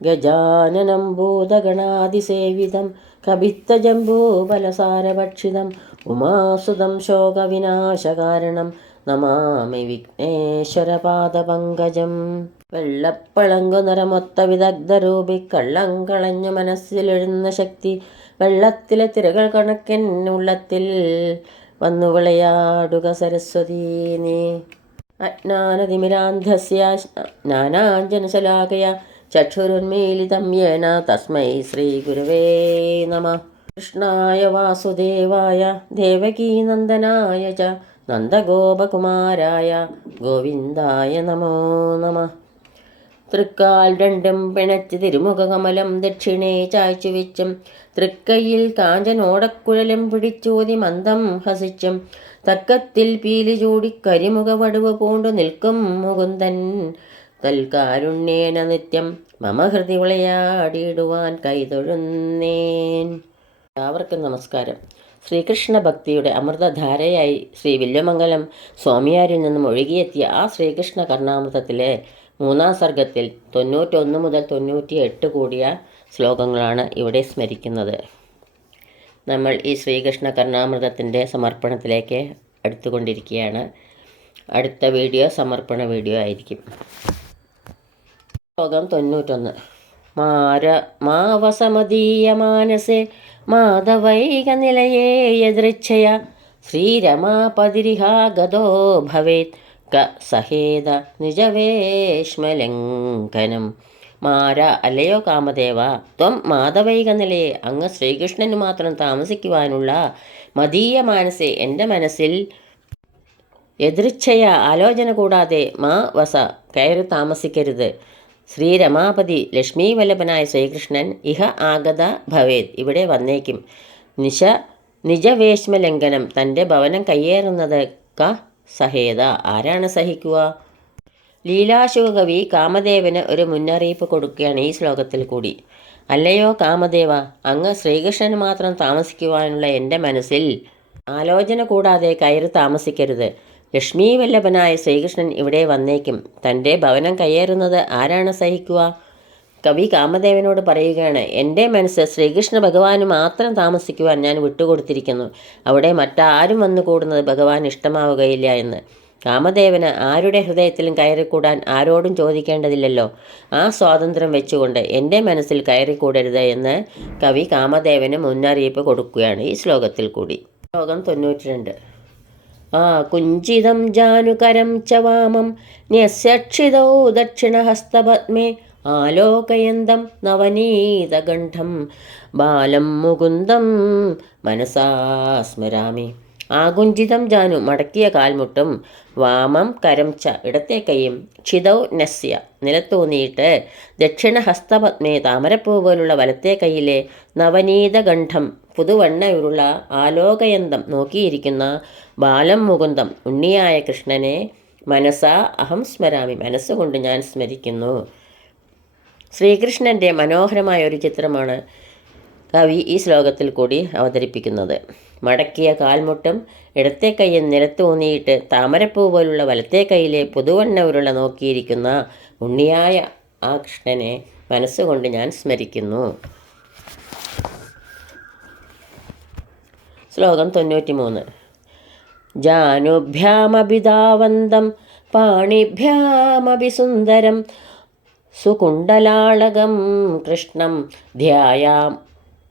ഗജാനനം ഭൂതഗണാതിസേവിതം കപിത്തജംബൂഫലസാരഭക്ഷിതം ഉമാസുതം ശോകവിനാശകാരണം നമാമി വിഘ്നേശ്വരപാദപങ്കജം. വെള്ളപ്പളങ്കു നിറമൊത്ത വിദഗ്ധരൂപി കള്ളം കളഞ്ഞു മനസ്സിലെഴുന്ന ശക്തി വെള്ളത്തിലെ തിരകൾ കണക്കെന്നുള്ളത്തിൽ വന്നു വിളയാടുക സരസ്വതീ നീ. അജ്ഞാനതിമിരാന്ധസ്യ ജ്ഞാനാഞ്ജനശലാകയ ചക്ഷുരുന്മീലിതം യേന തസ്മൈ ശ്രീഗുരവേ നമഃ. കൃഷ്ണായ വാസുദേവായ ദേവകീനന്ദനായ ച നന്ദഗോപകുമാരായ ഗോവിന്ദായ നമോ നമഃ. തൃക്കാൽ രണ്ടും പിണച്ച് തിരുമുഖകമലം ദക്ഷിണേ ചായ്ച്ചു വെച്ചും തൃക്കൈയിൽ കാഞ്ചനോടക്കുഴലും പിടിച്ചൂതി മന്ദം ഹസിച്ചും തക്കത്തിൽ പീലി ചൂടി കരിമുഖ വടുവ് പൂണ്ടു നിൽക്കും മുകുന്ദൻ തൽക്കാരുണ്യേന നിത്യം മമ ഹൃദി വിളയാടിയിടുവാൻ കൈതൊഴുന്നേൻ. എല്ലാവർക്കും നമസ്കാരം. ശ്രീകൃഷ്ണ ഭക്തിയുടെ അമൃതധാരയായി ശ്രീ വില്വമംഗലം സ്വാമിയാരിൽ നിന്നും ഒഴുകിയെത്തിയ ആ ശ്രീകൃഷ്ണ കർണാമൃതത്തിലെ 3-ാം സർഗത്തിൽ 91 മുതൽ 98 കൂടിയ ശ്ലോകങ്ങളാണ് ഇവിടെ സ്മരിക്കുന്നത്. നമ്മൾ ഈ ശ്രീകൃഷ്ണ കർണാമൃതത്തിൻ്റെ സമർപ്പണത്തിലേക്ക് അടുത്തുകൊണ്ടിരിക്കുകയാണ്. അടുത്ത വീഡിയോ സമർപ്പണ വീഡിയോ ആയിരിക്കും. ശ്ലോകം 91. മാവസമദീയ മാനസേ മാധവൈക നിലയേ യദൃച്ഛയ ശ്രീരമാപതിരിഹാ ഗതോ ഭവേത് ക സഹേത നിജവേശ്മലംഘനം. മാര അല്ലയോ കാമദേവ, ത്വം മാധവൈക നിലയെ അങ്ങ് ശ്രീകൃഷ്ണന് മാത്രം താമസിക്കുവാനുള്ള മദീയ മാനസേ എൻ്റെ മനസ്സിൽ യദൃച്ഛയ ആലോചന കൂടാതെ മാ വസ കയറി താമസിക്കരുത്. ശ്രീരമാപതി ലക്ഷ്മീവല്ലഭനായ ശ്രീകൃഷ്ണൻ ഇഹ ആഗത ഭവേത് ഇവിടെ വന്നേക്കും. നിജവേശ്മലംഘനം തൻ്റെ ഭവനം കയ്യേറുന്നത് ക സഹേത ആരാണ് സഹിക്കുക? ലീലാശുകകവി കാമദേവന് ഒരു മുന്നറിയിപ്പ് കൊടുക്കുകയാണ് ഈ ശ്ലോകത്തിൽ കൂടി. അല്ലയോ കാമദേവ, അങ്ങ് ശ്രീകൃഷ്ണന് മാത്രം താമസിക്കുവാനുള്ള എൻ്റെ മനസ്സിൽ ആലോചന കൂടാതെ കയറി താമസിക്കരുത്. ലക്ഷ്മീവല്ലഭനായ ശ്രീകൃഷ്ണൻ ഇവിടെ വന്നേക്കും. തൻ്റെ ഭവനം കയ്യേറുന്നത് ആരാണ് സഹിക്കുക? കവി കാമദേവനോട് പറയുകയാണ്, എൻ്റെ മനസ്സ് ശ്രീകൃഷ്ണ ഭഗവാന് മാത്രം താമസിക്കുവാൻ ഞാൻ വിട്ടുകൊടുത്തിരിക്കുന്നു. അവിടെ മറ്റാരും വന്നു കൂടുന്നത് ഭഗവാൻ ഇഷ്ടമാവുകയില്ല എന്ന്. കാമദേവന് ആരുടെ ഹൃദയത്തിലും കയറിക്കൂടാൻ ആരോടും ചോദിക്കേണ്ടതില്ലല്ലോ. ആ സ്വാതന്ത്ര്യം വെച്ചുകൊണ്ട് എൻ്റെ മനസ്സിൽ കയറിക്കൂടരുത് എന്ന് കവി കാമദേവന് മുന്നറിയിപ്പ് കൊടുക്കുകയാണ് ഈ ശ്ലോകത്തിൽ കൂടി. ശ്ലോകം 92. കുഞ്ചിതം ജാനുകരം ച വാമം ന്യസ്യക്ഷിതൗ ദക്ഷിണഹസ്തപദ്മേ ആലോകയന്തം നവനീതഗണ്ഠം ബാലം മുകുന്ദം മനസാ സ്മരാമി. ആകുഞ്ചിതം ജാനു മടക്കിയ കാൽമുട്ടും വാമം കരം ച ഇടത്തെ കൈയും ക്ഷിതൗ നസ്യ നിലത്തൂന്നിയിട്ട് ദക്ഷിണഹസ്തപത്മേ താമരപ്പൂ പോലുള്ള വലത്തെ കൈയിലെ നവനീതഗണ്ഠം പുതുവണ്ണയുള്ള ആലോകയന്തം നോക്കിയിരിക്കുന്ന ബാലം മുകുന്ദം ഉണ്ണിയായ കൃഷ്ണനെ മനസാ അഹം സ്മരാമി മനസ്സുകൊണ്ട് ഞാൻ സ്മരിക്കുന്നു. ശ്രീകൃഷ്ണൻ്റെ മനോഹരമായ ഒരു ചിത്രമാണ് കവി ഈ ശ്ലോകത്തിൽ കൂടി അവതരിപ്പിക്കുന്നത്. മടക്കിയ കാൽമുട്ടും ഇടത്തെ കൈയും നിലത്തൂന്നിയിട്ട് താമരപ്പൂ പോലുള്ള വലത്തെ കൈയിലെ പുതുവണ്ണ ഉരുള നോക്കിയിരിക്കുന്ന ഉണ്ണിയായ ആ കൃഷ്ണനെ മനസ്സുകൊണ്ട് ഞാൻ സ്മരിക്കുന്നു. ശ്ലോകം 93. ജാനുഭ്യാമഭിധാവന്തം പാണിഭ്യാമഭിസുന്ദരം സുകുണ്ടലാളകം കൃഷ്ണം ധ്യായാം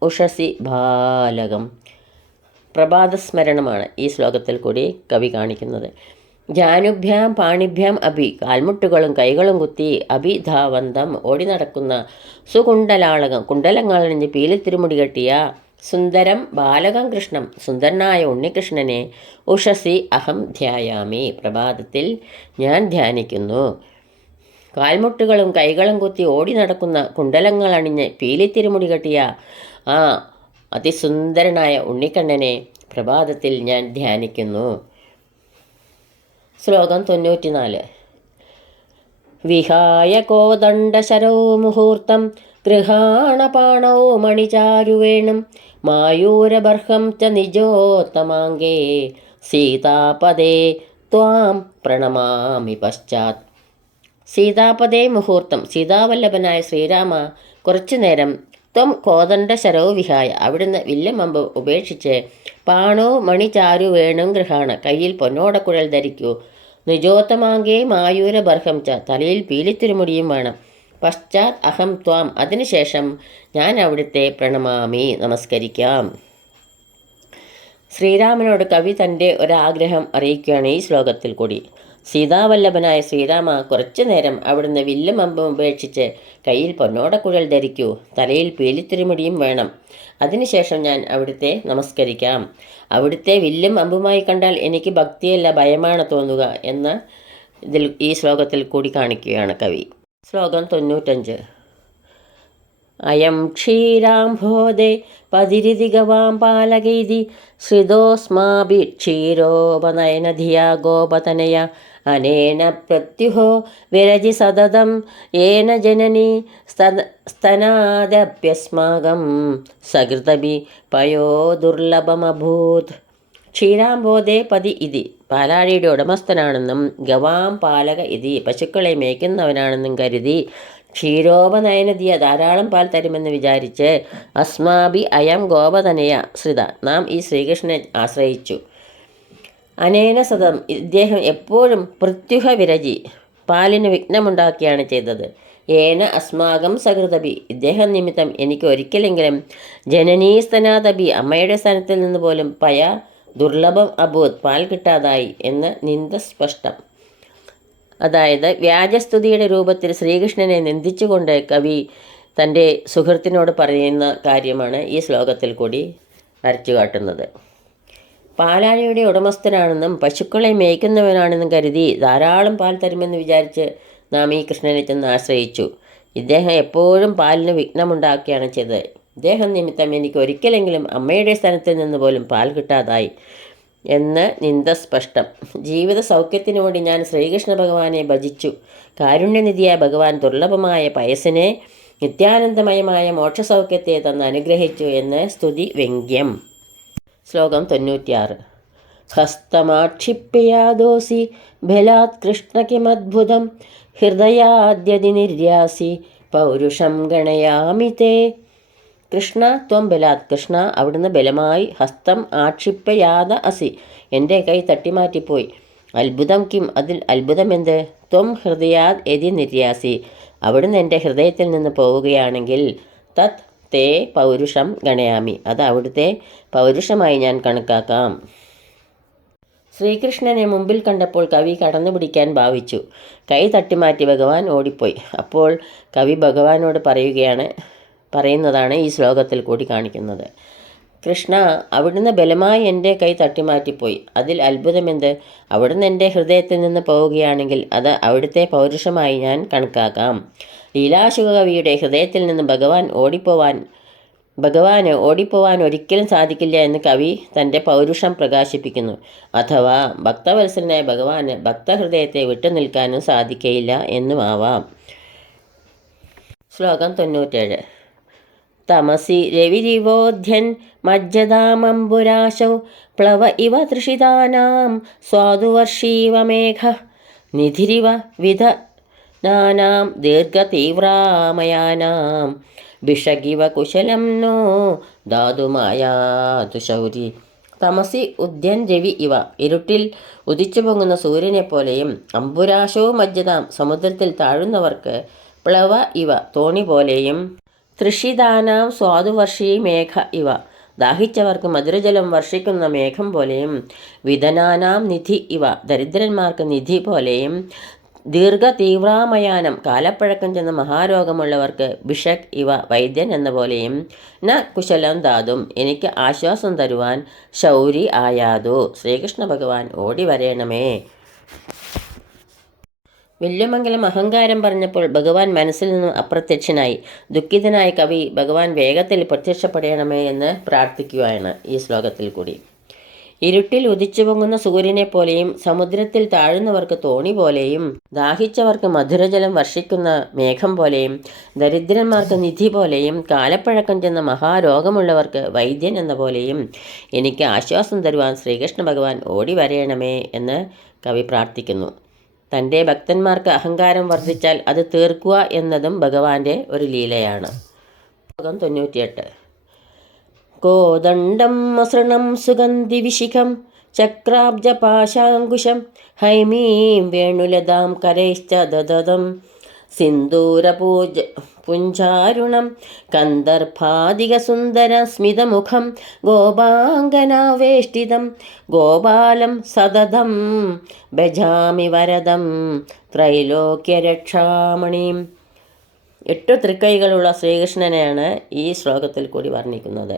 ഉഷസി ബാലകം. പ്രഭാതസ്മരണമാണ് ഈ ശ്ലോകത്തിൽ കൂടി കവി കാണിക്കുന്നത്. ജാനുഭ്യാം പാണിഭ്യാം അഭി കാൽമുട്ടുകളും കൈകളും കുത്തി അഭിധാവന്തം ഓടി നടക്കുന്ന സുകുണ്ടലാളകം കുണ്ടലങ്ങളണിഞ്ഞ് പീലിത്തിരുമുടി കെട്ടിയ സുന്ദരം ബാലകം കൃഷ്ണം സുന്ദരനായ ഉണ്ണികൃഷ്ണനെ ഉഷസി അഹം ധ്യായാമി പ്രഭാതത്തിൽ ഞാൻ ധ്യാനിക്കുന്നു. കാൽമുട്ടുകളും കൈകളും കുത്തി ഓടി നടക്കുന്ന കുണ്ടലങ്ങളണിഞ്ഞ് പീലിത്തിരുമുടി കെട്ടിയ ആ അതിസുന്ദരനായ ഉണ്ണിക്കണ്ണനെ പ്രഭാതത്തിൽ ഞാൻ ധ്യാനിക്കുന്നു. ശ്ലോകം 94. വിഹായ കോദണ്ഡശരോ മുഹൂർത്തം ഗൃഹാണപാണോ മണിചാരുവേണം മായൂരബർഹം ച സീതാപദേ മുഹൂർത്തം. സീതാവല്ലഭനായ ശ്രീരാമ, കുറച്ചു നേരം ത്വം കോദണ്ഡ ശരോ വിഹായ, അവിടുന്ന് വില്ലമമ്പ് ഉപേക്ഷിച്ച് പാണോ മണിചാരു വേണും ഗൃഹാണ, കയ്യിൽ പൊന്നോടക്കുഴൽ ധരിക്കൂ. നിജോത്തമാങ്കേ മായൂരബർഹം ച, തലയിൽ പീലിത്തിരുമുടിയും വേണം. പശ്ചാത് അഹം ത്വാം, അതിനുശേഷം ഞാൻ അവിടുത്തെ പ്രണമാമി, നമസ്കരിക്കാം. ശ്രീരാമനോട് കവി തൻ്റെ ഒരാഗ്രഹം അറിയിക്കുകയാണ് ഈ ശ്ലോകത്തിൽ കൂടി. സീതാവല്ലഭനായ ശ്രീരാമ, കുറച്ചു നേരം അവിടുന്ന് വില്ലും അമ്പും ഉപേക്ഷിച്ച് കയ്യിൽ പൊന്നോടക്കുഴൽ ധരിക്കൂ. തലയിൽ പീലിത്തിരുമുടിയും വേണം. അതിനുശേഷം ഞാൻ അവിടുത്തെ നമസ്കരിക്കാം. അവിടുത്തെ വില്ലും അമ്പുമായി കണ്ടാൽ എനിക്ക് ഭക്തിയല്ല ഭയമാണ് തോന്നുക എന്ന് ഈ ശ്ലോകത്തിൽ കൂടി കാണിക്കുകയാണ് കവി. ശ്ലോകം 95. അയം ക്ഷീരാംഭോദേ പതിരിതി ഗവാം പാലകൈതി ശ്രിതോസ്മാഭി ക്ഷീരോപനയനധിയാ ഗോപതനയ അനേന പ്രത്യുഹോ വിരജി സതതം യേന ജനനി സ്തനാദപ്യസ്മാകം സകൃതഭി പയോ ദുർലഭമഭൂത്. ക്ഷീരാംബോധേ പതി ഇതി, പാലാഴിയുടെ ഉടമസ്ഥനാണെന്നും ഗവാം പാലക ഇതി, പശുക്കളെ മേയ്ക്കുന്നവനാണെന്നും കരുതി ക്ഷീരോപനയനദിയ, ധാരാളം പാൽ തരുമെന്ന് വിചാരിച്ച് അസ്മാഭി അയം ഗോപതനയ ശ്രിത, നാം ഈ ശ്രീകൃഷ്ണനെ ആശ്രയിച്ചു. അനേന സതം, ഇദ്ദേഹം എപ്പോഴും പൃത്യുഹ വിരജി, പാലിന് വിഘ്നമുണ്ടാക്കിയാണ് ചെയ്തത്. ഏന അസ്മാകം സകൃതഭി, ഇദ്ദേഹം നിമിത്തം എനിക്ക് ഒരിക്കലെങ്കിലും ജനനീസ്തനാതഭി, അമ്മയുടെ സ്ഥാനത്തിൽ നിന്ന് പോലും പയ ദുർലഭം അഭൂത്, പാൽ കിട്ടാതായി എന്ന് നിന്ദ സ്പഷ്ടം. അതായത് വ്യാജസ്തുതിയുടെ രൂപത്തിൽ ശ്രീകൃഷ്ണനെ നിന്ദിച്ചുകൊണ്ട് കവി തൻ്റെ സുഹൃത്തിനോട് പറയുന്ന കാര്യമാണ് ഈ ശ്ലോകത്തിൽ കൂടി വരച്ചു കാട്ടുന്നത്. പാലാഴിയുടെ ഉടമസ്ഥനാണെന്നും പശുക്കളെ മേയ്ക്കുന്നവനാണെന്നും കരുതി ധാരാളം പാൽ തരുമെന്ന് വിചാരിച്ച് നാം ഈ കൃഷ്ണനെ ചെന്ന് ആശ്രയിച്ചു. ഇദ്ദേഹം എപ്പോഴും പാലിന് വിഘ്നമുണ്ടാക്കുകയാണ് ചെയ്തത്. ഇദ്ദേഹം നിമിത്തം എനിക്ക് ഒരിക്കലെങ്കിലും അമ്മയുടെ സ്ഥാനത്തിൽ നിന്ന് പോലും പാൽ കിട്ടാതായി എന്ന് നിന്ദ സ്പഷ്ടം. ജീവിത സൗഖ്യത്തിനു വേണ്ടി ഞാൻ ശ്രീകൃഷ്ണ ഭഗവാനെ ഭജിച്ചു. കാരുണ്യനിധിയായ ഭഗവാൻ ദുർലഭമായ പയസ്സിനെ, നിത്യാനന്ദമയമായ മോക്ഷസൗഖ്യത്തെ തന്ന് അനുഗ്രഹിച്ചു എന്ന് സ്തുതി വ്യംഗ്യം. ശ്ലോകം 96. ഹസ്തമാക്ഷിപ്യാദോസി ബലാത് കൃഷ്ണ കിമദ്ഭുതം ഹൃദയാദ്യതി നിര്യാസി പൗരുഷം ഗണയാമി തേ. കൃഷ്ണ ത്വം ബലാത്, കൃഷ്ണ അവിടുന്ന് ബലമായി ഹസ്തം ആക്ഷിപ്യയാത അസി, എൻ്റെ കൈ തട്ടിമാറ്റിപ്പോയി. അത്ഭുതം കിം, അതിൽ അത്ഭുതമെന്ത്? ത്വം ഹൃദയാത് യതി നിര്യാസി, അവിടുന്ന് എൻ്റെ ഹൃദയത്തിൽ നിന്ന് പോവുകയാണെങ്കിൽ തത് തേ പൗരുഷം ഗണയാമി, അത് അവിടുത്തെ പൗരുഷമായി ഞാൻ കണക്കാക്കാം. ശ്രീകൃഷ്ണനെ മുമ്പിൽ കണ്ടപ്പോൾ കവി കടന്നു പിടിക്കാൻ ഭാവിച്ചു. കൈ തട്ടിമാറ്റി ഭഗവാൻ ഓടിപ്പോയി. അപ്പോൾ കവി ഭഗവാനോട് പറയുന്നതാണ് ഈ ശ്ലോകത്തിൽ കൂടി കാണിക്കുന്നത്. കൃഷ്ണ, അവിടുന്ന് ബലമായി എൻ്റെ കൈ തട്ടിമാറ്റിപ്പോയി, അതിൽ അത്ഭുതമെന്ത്? അവിടുന്ന് എൻ്റെ ഹൃദയത്തിൽ നിന്ന് പോവുകയാണെങ്കിൽ അത് അവിടുത്തെ പൗരുഷമായി ഞാൻ കണക്കാക്കാം. ലീലാശുക കവിയുടെ ഹൃദയത്തിൽ നിന്ന് ഭഗവാന് ഓടിപ്പോവാൻ ഒരിക്കലും സാധിക്കില്ല എന്ന് കവി തൻ്റെ പൗരുഷം പ്രകാശിപ്പിക്കുന്നു. അഥവാ ഭക്തവത്സലനായ ഭഗവാന് ഭക്തഹൃദയത്തെ വിട്ടുനിൽക്കാനും സാധിക്കയില്ല എന്നുമാവാം. ശ്ലോകം 97. തമസി രവിരിവോധ്യൻ മജ്ജതാമംബുരാശൗ പ്ലവ ഇവ തൃഷിതാനാം സ്വാദുവർഷീവ മേഘ നിധിരിവ വിധനാനാം ദീർഘതീവ്രാമയാനാം ഭിഷഗിവ കുശലം നോ ധാതുമായാതു ശൗരി. തമസി ഉദ്യൻ രവി ഇവ, ഇരുട്ടിൽ ഉദിച്ചു പൊങ്ങുന്ന സൂര്യനെപ്പോലെയും, അംബുരാശവും മജ്ജതാം, സമുദ്രത്തിൽ താഴുന്നവർക്ക്, പ്ലവ ഇവ, തോണി പോലെയും, തൃഷിതാനാം സ്വാദുവർഷി മേഘ ഇവ, ദാഹിച്ചവർക്ക് മധുരജലം വർഷിക്കുന്ന മേഘം പോലെയും, വിധനാനാം നിധി ഇവ, ദരിദ്രന്മാർക്ക് നിധി പോലെയും, ദീർഘതീവ്രാമയാനം, കാലപ്പഴക്കം ചെന്ന മഹാരോഗമുള്ളവർക്ക്, ഭിഷക് ഇവ, വൈദ്യൻ എന്ന പോലെയും, ന കുശലം ധാതും, എനിക്ക് ആശ്വാസം തരുവാൻ, ശൗരി ആയാതു, ശ്രീകൃഷ്ണ ഭഗവാൻ ഓടി വരേണമേ. വില്ലുമംഗലം അഹങ്കാരം പറഞ്ഞപ്പോൾ ഭഗവാൻ മനസ്സിൽ നിന്നും അപ്രത്യക്ഷനായി. ദുഃഖിതനായ കവി ഭഗവാൻ വേഗത്തിൽ പ്രത്യക്ഷപ്പെടണമേ എന്ന് പ്രാർത്ഥിക്കുകയാണ് ഈ ശ്ലോകത്തിൽ കൂടി. ഇരുട്ടിൽ ഉദിച്ചു പൊങ്ങുന്ന സൂര്യനെ പോലെയും, സമുദ്രത്തിൽ താഴുന്നവർക്ക് തോണി പോലെയും, ദാഹിച്ചവർക്ക് മധുരജലം വർഷിക്കുന്ന മേഘം പോലെയും, ദരിദ്രന്മാർക്ക് നിധി പോലെയും, കാലപ്പഴക്കം ചെന്ന മഹാരോഗമുള്ളവർക്ക് വൈദ്യൻ എന്ന പോലെയും എനിക്ക് ആശ്വാസം തരുവാൻ ശ്രീകൃഷ്ണ ഭഗവാൻ ഓടി വരയണമേ എന്ന് കവി പ്രാർത്ഥിക്കുന്നു. തൻ്റെ ഭക്തന്മാർക്ക് അഹങ്കാരം വർദ്ധിച്ചാൽ അത് തീർക്കുക എന്നതും ഭഗവാന്റെ ഒരു ലീലയാണ്. ശ്ലോകം 98. കോദണ്ഡം മസൃണം സുഗന്ധിവിശിഖം ചക്രാബ്ജപാശാങ്കുശം ഹൈമീം വേണുലതാം കരൈശ്ച ദദതം പുഞ്ചാരുണം കന്ദർഭാധികസുന്ദരസ്മിതമുഖം ഗോപാംഗനാവേഷ്ടിതം ഗോപാലം സതതം ഭജാമി വരദം ത്രൈലോക്യരക്ഷാമണീം. 8 തൃക്കൈകളുള്ള ശ്രീകൃഷ്ണനെയാണ് ഈ ശ്ലോകത്തിൽ കൂടി വർണ്ണിക്കുന്നത്.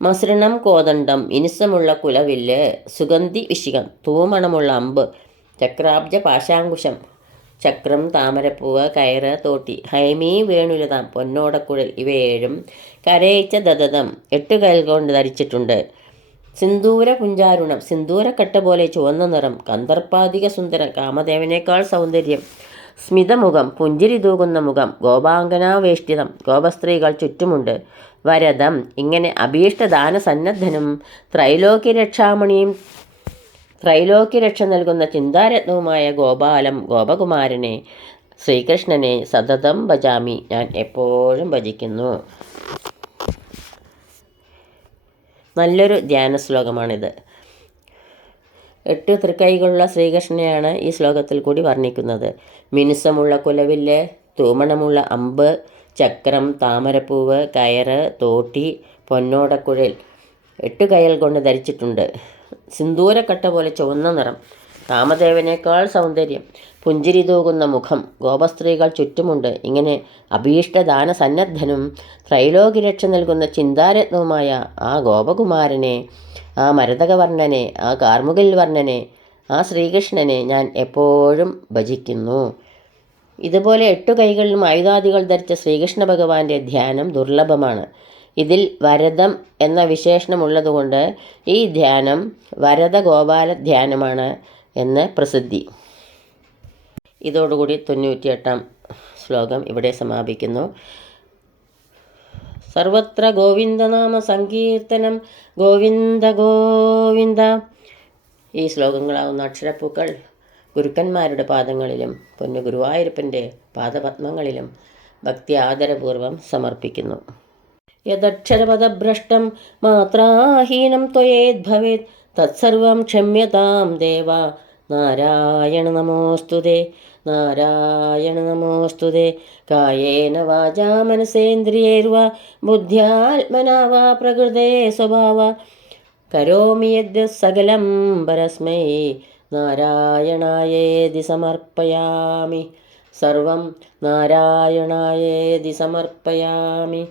മസൃണം കോദണ്ഡം, മിനുസമുള്ള കുലവില്ല്, സുഗന്ധി വിശിഖം, തൂമണമുള്ള അമ്പ്, ചക്രാബ്ജ പാശാങ്കുശം, ചക്രം, താമരപ്പൂവ്, കയറ്, തോട്ടി, ഹൈമീ വേണുലതാം, പൊന്നോടക്കുഴൽ, ഇവയേഴും കരയിച്ച ദദതം 8 കൈകൾ കൊണ്ട് ധരിച്ചിട്ടുണ്ട്. സിന്ദൂര പുഞ്ചാരുണം, സിന്ദൂരക്കട്ട പോലെ ചുവന്ന നിറം, കന്ദർപ്പാധിക സുന്ദരം, കാമദേവനേക്കാൾ സൗന്ദര്യം, സ്മിതമുഖം, പുഞ്ചിരി തൂകുന്ന മുഖം, ഗോപാംഗനാവേഷ്ടിതം, ഗോപസ്ത്രീകൾ ചുറ്റുമുണ്ട്, വരദം, ഇങ്ങനെ അഭീഷ്ടദാന സന്നദ്ധനും ത്രൈലോക്യരക്ഷാമണിയും ത്രൈലോക്യരക്ഷ നൽകുന്ന ചിന്താരത്നവുമായ ഗോപാലം, ഗോപകുമാരനെ, ശ്രീകൃഷ്ണനെ സതതം ഭജാമി, ഞാൻ എപ്പോഴും ഭജിക്കുന്നു. നല്ലൊരു ധ്യാന ശ്ലോകമാണിത്. 8 തൃക്കൈകളുള്ള ശ്രീകൃഷ്ണനെയാണ് ഈ ശ്ലോകത്തിൽ കൂടി വർണ്ണിക്കുന്നത്. മിനുസമുള്ള കുലവില്ല്, തൂമണമുള്ള അമ്പ്, ചക്രം, താമരപ്പൂവ്, കയറ്, തോട്ടി, പൊന്നോടക്കുഴൽ 8 കൈകൾ കൊണ്ട് ധരിച്ചിട്ടുണ്ട്. സിന്ദൂരക്കട്ട പോലെ ചുവന്ന നിറം, കാമദേവനേക്കാൾ സൗന്ദര്യം, പുഞ്ചിരി തൂകുന്ന മുഖം, ഗോപസ്ത്രീകൾ ചുറ്റുമുണ്ട്, ഇങ്ങനെ അഭീഷ്ടദാന സന്നദ്ധനും ത്രൈലോക്യരക്ഷ നൽകുന്ന ചിന്താരത്നവുമായ ആ ഗോപകുമാരനെ, ആ മരതകവർണ്ണനെ, ആ കാർമുകിൽ വർണ്ണനെ, ആ ശ്രീകൃഷ്ണനെ ഞാൻ എപ്പോഴും ഭജിക്കുന്നു. ഇതുപോലെ 8 കൈകളിലും ആയുധാദികൾ ധരിച്ച ശ്രീകൃഷ്ണ ഭഗവാന്റെ ധ്യാനം ദുർലഭമാണ്. ഇതിൽ വരദം എന്ന വിശേഷണമുള്ളതുകൊണ്ട് ഈ ധ്യാനം വരദ ഗോപാല ധ്യാനമാണ് എന്ന് പ്രസിദ്ധി. ഇതോടുകൂടി 98-ാം ശ്ലോകം ഇവിടെ സമാപിക്കുന്നു. സർവത്ര ഗോവിന്ദനാമ സങ്കീർത്തനം ഗോവിന്ദ ഗോവിന്ദ. ഈ ശ്ലോകങ്ങളാവുന്ന അക്ഷരപ്പൂക്കൾ ഗുരുക്കന്മാരുടെ പാദങ്ങളിലും പൊന്നു ഗുരുവായൂരപ്പൻ്റെ പാദപത്മങ്ങളിലും ഭക്തി ആദരപൂർവം സമർപ്പിക്കുന്നു. യദക്ഷരപദഭ്രഷ്ടം മാത്രാഹീനം ത്വയേദ്ഭവേത് തത്സർവം ക്ഷമ്യതാം ദേവ നാരായണ നമോസ്തുതേ നാരായണ നമോസ്തുതേ. കായേന വാചാ മനസേന്ദ്രിയൈർവാ ബുദ്ധ്യാത്മനാ വാ പ്രകൃതേ സ്വഭാവാത് കരോമി യദ്യത് സകലം പരസ്മൈ നാരായണായേതി സമർപ്പയാമി. സർവം നാരായണായേതി സമർപ്പയാമി.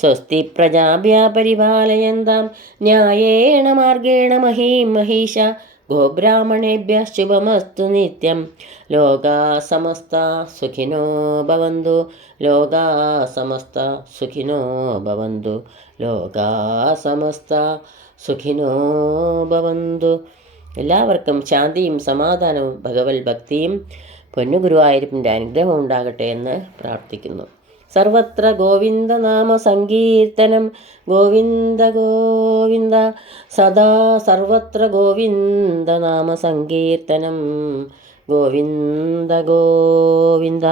സ്വസ്തി പ്രജാഭ്യ പരിപാലയന്താം ന്യായേണ മാർഗേണ മഹീം മഹീഷ. ഗോബ്രാഹ്മണേഭ്യ ശുഭമസ്തു നിത്യം. ലോകാ സമസ്ത സുഖിനോ ഭവന്തു. ലോകാ സമസ്ത സുഖിനോ ഭവന്തു. ലോകാ സമസ്ത സുഖിനോ ഭവന്തു. എല്ലാവർക്കും ശാന്തിയും സമാധാനവും ഭഗവത് ഭക്തിയും പൊന്നുഗുരുവായൂരപ്പൻ്റെ അനുഗ്രഹം ഉണ്ടാകട്ടെ എന്ന് പ്രാർത്ഥിക്കുന്നു. സർവത്ര ഗോവിന്ദനാമ സങ്കീർത്തനം ഗോവിന്ദ ഗോവിന്ദ. സദാ സർവത്ര ഗോവിന്ദനാമ സങ്കീർത്തനം ഗോവിന്ദ ഗോവിന്ദ.